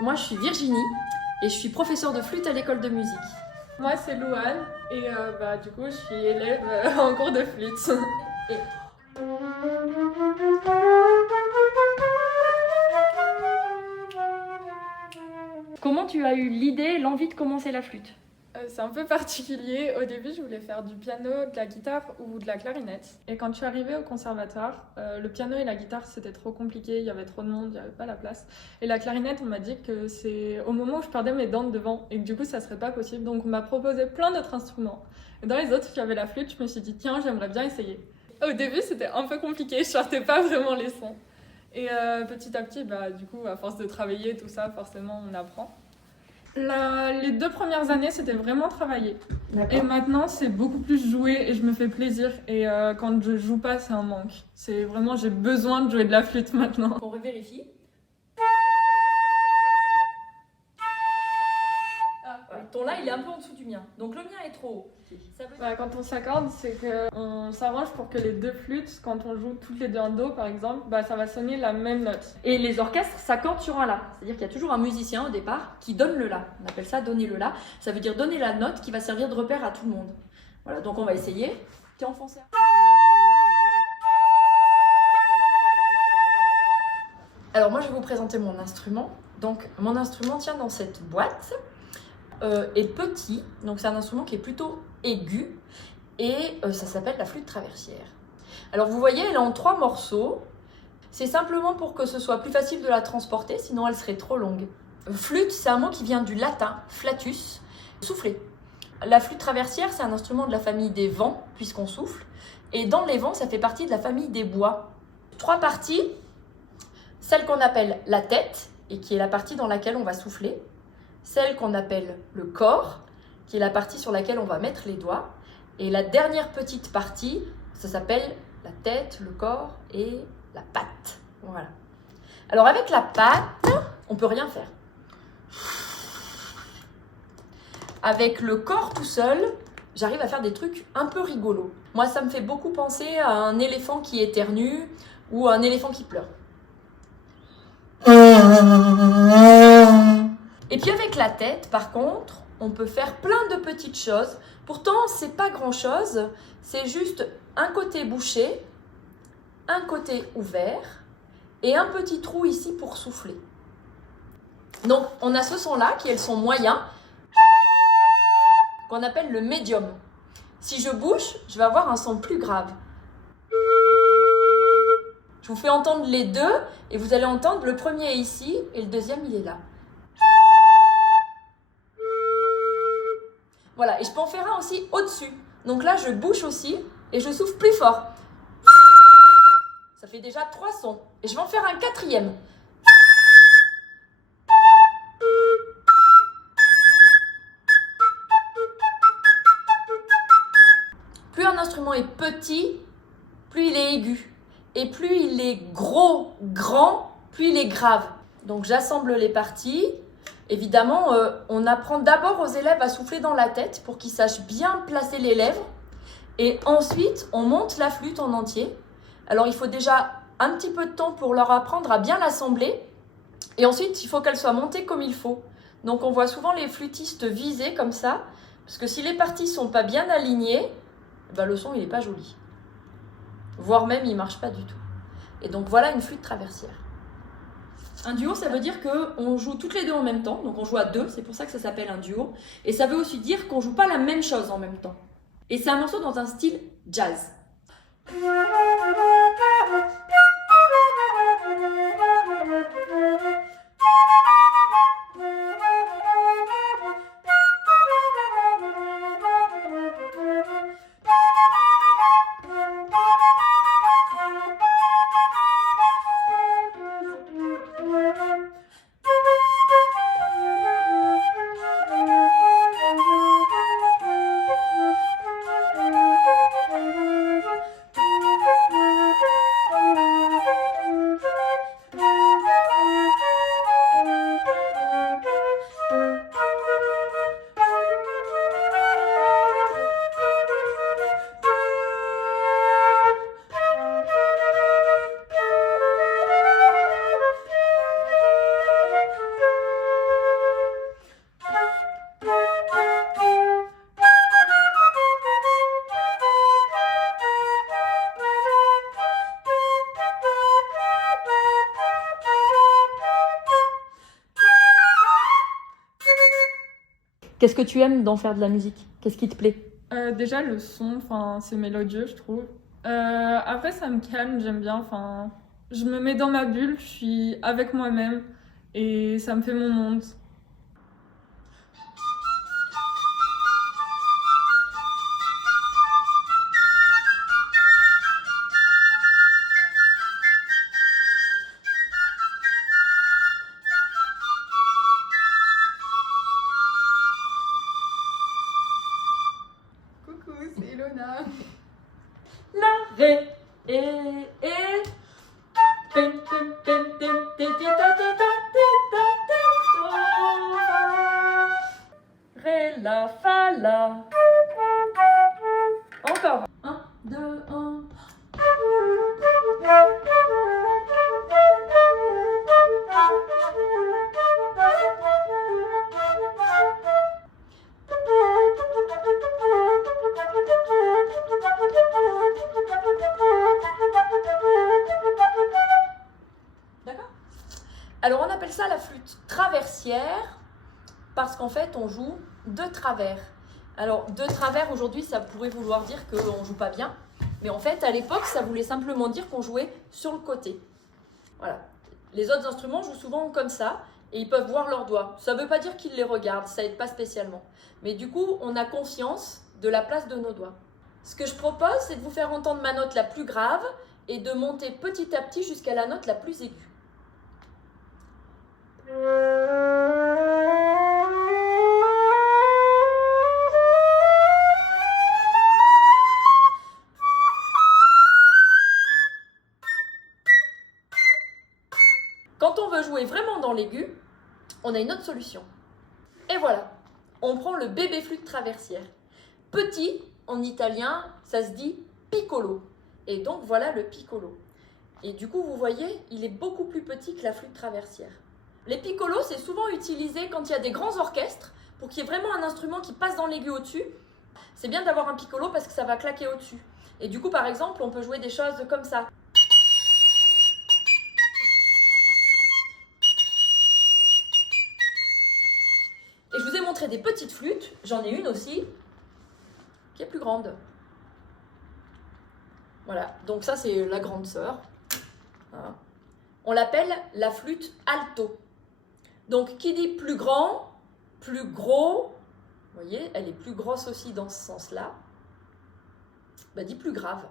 moi je suis Virginie et je suis professeure de flûte à l'école de musique. Moi c'est Louane et du coup je suis élève en cours de flûte. Et... Comment tu as eu l'idée, l'envie de commencer la flûte? C'est un peu particulier. Au début, je voulais faire du piano, de la guitare ou de la clarinette. Et quand je suis arrivée au conservatoire, le piano et la guitare, c'était trop compliqué. Il y avait trop de monde, il n'y avait pas la place. Et la clarinette, on m'a dit que c'est au moment où je perdais mes dents de devant et que du coup, ça serait pas possible. Donc, on m'a proposé plein d'autres instruments. Et dans les autres, il y avait la flûte. Je me suis dit, tiens, j'aimerais bien essayer. Au début, c'était un peu compliqué. Je sortais pas vraiment les sons. Et petit à petit, du coup, à force de travailler, tout ça, forcément, on apprend. Les 2 premières années, c'était vraiment travailler. Et maintenant, c'est beaucoup plus jouer et je me fais plaisir. Et quand je joue pas, c'est un manque. C'est vraiment, j'ai besoin de jouer de la flûte maintenant. On revérifie. Ton là, il est un peu en dessous du mien. Donc le mien est trop haut. Ça veut dire... Quand on s'accorde, c'est qu'on s'arrange pour que les 2 flûtes, quand on joue toutes les 2 un do par exemple, ça va sonner la même note. Et les orchestres s'accordent sur un la. C'est-à-dire qu'il y a toujours un musicien au départ qui donne le la. On appelle ça donner le la. Ça veut dire donner la note qui va servir de repère à tout le monde. Voilà, donc on va essayer. T'es enfoncé. Alors moi je vais vous présenter mon instrument. Donc mon instrument tient dans cette boîte. Est petit, donc c'est un instrument qui est plutôt aigu et ça s'appelle la flûte traversière. Alors vous voyez, elle est en 3 morceaux. C'est simplement pour que ce soit plus facile de la transporter, sinon elle serait trop longue. Flûte, c'est un mot qui vient du latin, flatus, souffler. La flûte traversière, c'est un instrument de la famille des vents, puisqu'on souffle. Et dans les vents, ça fait partie de la famille des bois. 3 parties, celle qu'on appelle la tête, et qui est la partie dans laquelle on va souffler. Celle qu'on appelle le corps, qui est la partie sur laquelle on va mettre les doigts. Et la dernière petite partie, ça s'appelle la tête, le corps et la patte. Voilà. Alors avec la patte, on peut rien faire. Avec le corps tout seul, j'arrive à faire des trucs un peu rigolos. Moi, ça me fait beaucoup penser à un éléphant qui éternue ou à un éléphant qui pleure. Et puis avec la tête, par contre, on peut faire plein de petites choses. Pourtant, c'est pas grand-chose. C'est juste un côté bouché, un côté ouvert et un petit trou ici pour souffler. Donc, on a ce son-là qui est le son moyen, qu'on appelle le médium. Si je bouge, je vais avoir un son plus grave. Je vous fais entendre les deux et vous allez entendre le premier est ici et le deuxième, il est là. Voilà, et je peux en faire un aussi au-dessus. Donc là, je bouche aussi et je souffle plus fort. Ça fait déjà 3 sons. Et je vais en faire un 4e. Plus un instrument est petit, plus il est aigu. Et plus il est gros, grand, plus il est grave. Donc j'assemble les parties. Évidemment, on apprend d'abord aux élèves à souffler dans la tête pour qu'ils sachent bien placer les lèvres. Et ensuite, on monte la flûte en entier. Alors, il faut déjà un petit peu de temps pour leur apprendre à bien l'assembler. Et ensuite, il faut qu'elle soit montée comme il faut. Donc, on voit souvent les flûtistes viser comme ça. Parce que si les parties ne sont pas bien alignées, le son, il n'est pas joli. Voire même, il ne marche pas du tout. Et donc, voilà une flûte traversière. Un duo, ça veut dire qu'on joue toutes les deux en même temps. Donc on joue à 2, c'est pour ça que ça s'appelle un duo. Et ça veut aussi dire qu'on joue pas la même chose en même temps. Et c'est un morceau dans un style jazz. Qu'est-ce que tu aimes dans faire de la musique? Qu'est-ce qui te plaît? Déjà, le son, c'est mélodieux, je trouve. Après, ça me calme, j'aime bien. Je me mets dans ma bulle, je suis avec moi-même et ça me fait mon monde. Coucou, c'est Ilona. La, ré, et. Pim, pim, pim, pim, ti, ti, ta, ti, ta, ti, ta, ti, do, fa. Ré, la, fa, la. Encore. 1, 2, 1. D'accord? Alors on appelle ça la flûte traversière parce qu'en fait on joue de travers. Alors de travers aujourd'hui ça pourrait vouloir dire qu'on ne joue pas bien, mais en fait à l'époque ça voulait simplement dire qu'on jouait sur le côté. Voilà. Les autres instruments jouent souvent comme ça et ils peuvent voir leurs doigts. Ça ne veut pas dire qu'ils les regardent, ça aide pas spécialement. Mais du coup on a conscience de la place de nos doigts. Ce que je propose c'est de vous faire entendre ma note la plus grave et de monter petit à petit jusqu'à la note la plus aiguë. Quand on veut jouer vraiment dans l'aigu, on a une autre solution. Et voilà, on prend le bébé flûte traversière. Petit, en italien, ça se dit piccolo. Et donc voilà le piccolo. Et du coup, vous voyez, il est beaucoup plus petit que la flûte traversière. Les piccolos, c'est souvent utilisé quand il y a des grands orchestres, pour qu'il y ait vraiment un instrument qui passe dans l'aigu au-dessus. C'est bien d'avoir un piccolo parce que ça va claquer au-dessus. Et du coup, par exemple, on peut jouer des choses comme ça. Et je vous ai montré des petites flûtes, j'en ai une aussi, qui est plus grande. Voilà, donc ça c'est la grande sœur. Voilà. On l'appelle la flûte alto. Donc qui dit plus grand, plus gros, vous voyez, elle est plus grosse aussi dans ce sens-là, bah, dit plus grave.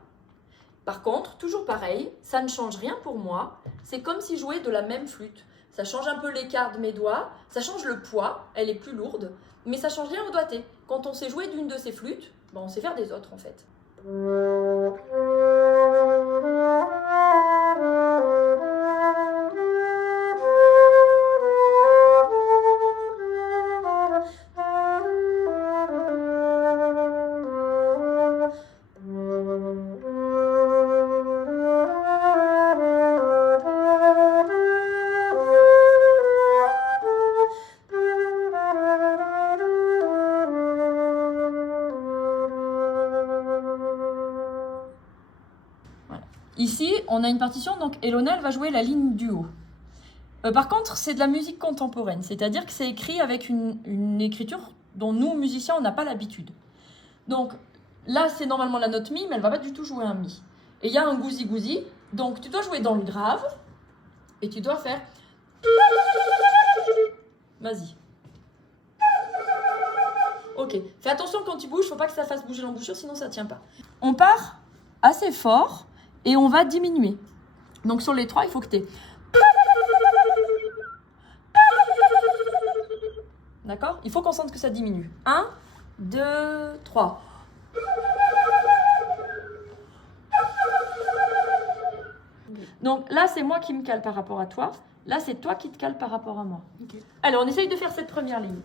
Par contre, toujours pareil, ça ne change rien pour moi, c'est comme si je jouais de la même flûte. Ça change un peu l'écart de mes doigts, ça change le poids, elle est plus lourde, mais ça change rien au doigté. Quand on sait jouer d'une de ces flûtes, bah, on sait faire des autres en fait. Ici, on a une partition, donc Elona, elle va jouer la ligne du haut. Par contre, c'est de la musique contemporaine, c'est-à-dire que c'est écrit avec une écriture dont nous, musiciens, on n'a pas l'habitude. Donc là, c'est normalement la note Mi, mais elle ne va pas du tout jouer un Mi. Et il y a un gousi-gousi, donc tu dois jouer dans le grave, et tu dois faire... Vas-y. Ok, fais attention quand tu bouges, faut pas que ça fasse bouger l'embouchure, sinon ça ne tient pas. On part assez fort, et on va diminuer. Donc sur les 3, il faut que tu aies... D'accord? Il faut qu'on sente que ça diminue. 1, 2, 3. Donc là, c'est moi qui me cale par rapport à toi. Là, c'est toi qui te cales par rapport à moi. Okay. Allez, on essaye de faire cette première ligne.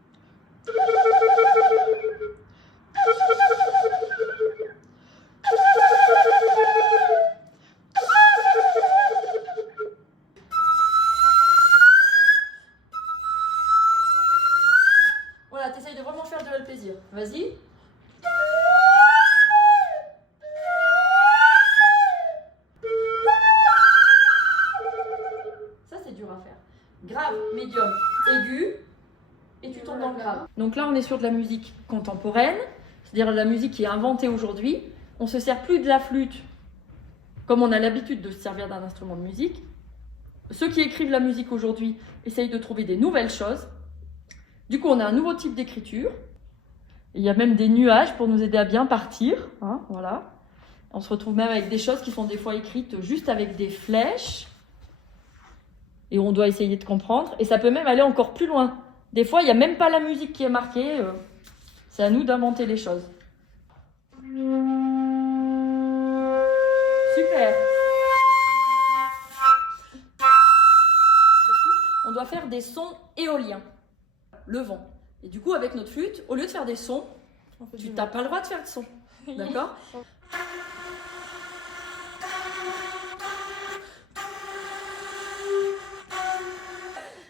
Voilà, t'essayes de vraiment faire de le plaisir. Vas-y. Ça, c'est dur à faire. Grave, médium, aigu et tu tombes dans le grave. Donc là, on est sur de la musique contemporaine, c'est-à-dire de la musique qui est inventée aujourd'hui. On ne se sert plus de la flûte comme on a l'habitude de se servir d'un instrument de musique. Ceux qui écrivent la musique aujourd'hui essayent de trouver des nouvelles choses. Du coup, on a un nouveau type d'écriture. Il y a même des nuages pour nous aider à bien partir. Hein, voilà. On se retrouve même avec des choses qui sont des fois écrites juste avec des flèches. Et on doit essayer de comprendre. Et ça peut même aller encore plus loin. Des fois, il n'y a même pas la musique qui est marquée. C'est à nous d'inventer les choses. Super. On doit faire des sons éoliens. Le vent. Et du coup, avec notre flûte, au lieu de faire des sons, tu n'as pas le droit de faire de sons. D'accord ?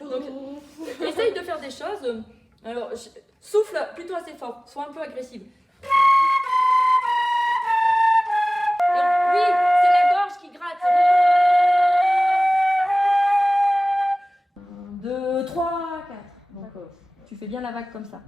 Donc, essaye de faire des choses. Alors, souffle plutôt assez fort, sois un peu agressive. Oui, c'est la gorge qui gratte. 1, 2, 3, 4. Donc, tu fais bien la vague comme ça.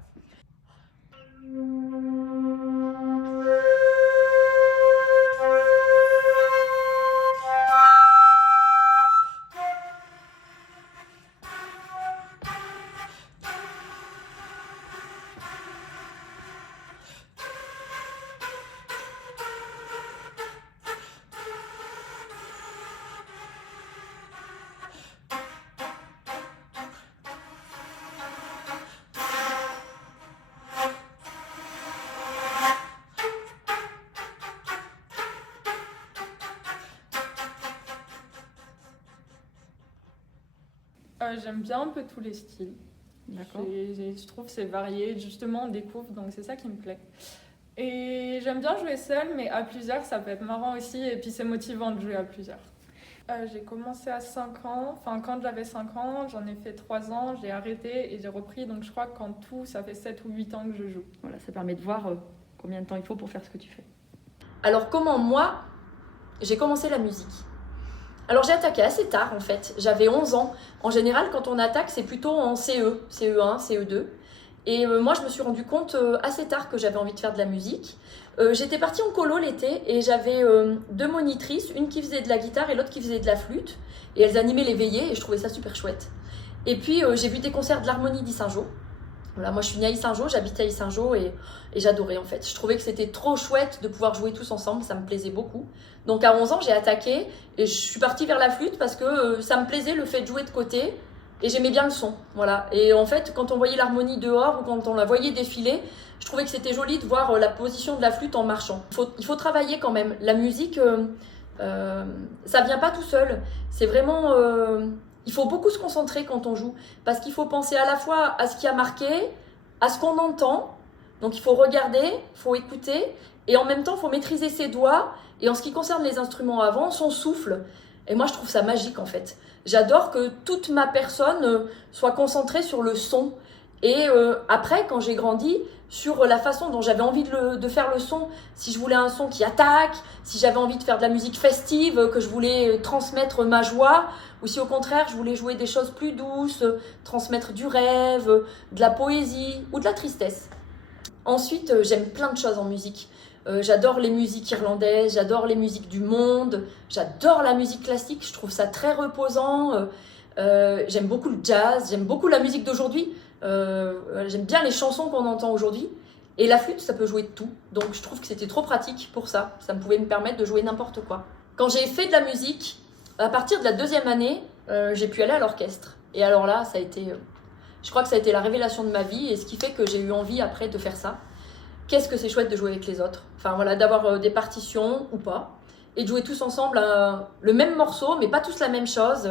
J'aime bien un peu tous les styles. D'accord. Je trouve que c'est varié, justement on découvre, donc c'est ça qui me plaît. Et j'aime bien jouer seule, mais à plusieurs ça peut être marrant aussi, et puis c'est motivant de jouer à plusieurs. J'ai commencé à 5 ans, enfin quand j'avais 5 ans, j'en ai fait 3 ans, j'ai arrêté et j'ai repris, donc je crois qu'en tout ça fait 7 ou 8 ans que je joue. Voilà, ça permet de voir combien de temps il faut pour faire ce que tu fais. Alors comment moi, j'ai commencé la musique ? Alors j'ai attaqué assez tard en fait, j'avais 11 ans. En général quand on attaque c'est plutôt en CE, CE1, CE2. Et moi je me suis rendu compte assez tard que j'avais envie de faire de la musique. J'étais partie en colo l'été et j'avais 2 monitrices, une qui faisait de la guitare et l'autre qui faisait de la flûte. Et elles animaient les veillées et je trouvais ça super chouette. Et puis j'ai vu des concerts de l'Harmonie d'Issingeaux. Voilà, moi je suis née à Issingeaux, j'habitais à Issingeaux et j'adorais en fait. Je trouvais que c'était trop chouette de pouvoir jouer tous ensemble, ça me plaisait beaucoup. Donc à 11 ans j'ai attaqué et je suis partie vers la flûte parce que ça me plaisait le fait de jouer de côté et j'aimais bien le son. Voilà. Et en fait quand on voyait l'harmonie dehors ou quand on la voyait défiler, je trouvais que c'était joli de voir la position de la flûte en marchant. Il faut travailler quand même. La musique, ça vient pas tout seul. C'est vraiment... il faut beaucoup se concentrer quand on joue parce qu'il faut penser à la fois à ce qui a marqué, à ce qu'on entend. Donc il faut regarder, il faut écouter et en même temps il faut maîtriser ses doigts. Et en ce qui concerne les instruments avant, son souffle. Et moi je trouve ça magique en fait. J'adore que toute ma personne soit concentrée sur le son. Et après quand j'ai grandi, sur la façon dont j'avais envie de faire le son, si je voulais un son qui attaque, si j'avais envie de faire de la musique festive, que je voulais transmettre ma joie, ou si au contraire je voulais jouer des choses plus douces, transmettre du rêve, de la poésie ou de la tristesse. Ensuite, j'aime plein de choses en musique. J'adore les musiques irlandaises, j'adore les musiques du monde, j'adore la musique classique, je trouve ça très reposant. J'aime beaucoup le jazz, j'aime beaucoup la musique d'aujourd'hui. J'aime bien les chansons qu'on entend aujourd'hui. Et la flûte, ça peut jouer de tout. Donc je trouve que c'était trop pratique pour ça. Ça pouvait me permettre de jouer n'importe quoi. Quand j'ai fait de la musique, à partir de la 2e année, j'ai pu aller à l'orchestre. Et alors là, ça a été... je crois que ça a été la révélation de ma vie et ce qui fait que j'ai eu envie après de faire ça. Qu'est-ce que c'est chouette de jouer avec les autres. Enfin voilà, d'avoir des partitions ou pas. Et de jouer tous ensemble le même morceau, mais pas tous la même chose.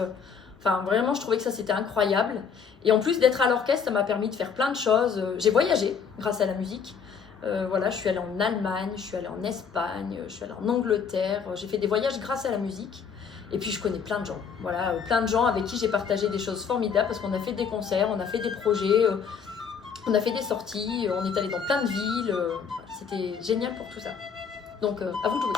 Enfin, vraiment, je trouvais que ça, c'était incroyable. Et en plus d'être à l'orchestre, ça m'a permis de faire plein de choses. J'ai voyagé grâce à la musique. Voilà, je suis allée en Allemagne, je suis allée en Espagne, je suis allée en Angleterre. J'ai fait des voyages grâce à la musique. Et puis, je connais plein de gens. Voilà, plein de gens avec qui j'ai partagé des choses formidables parce qu'on a fait des concerts, on a fait des projets, on a fait des sorties, on est allé dans plein de villes. C'était génial pour tout ça. Donc, à vous de jouer.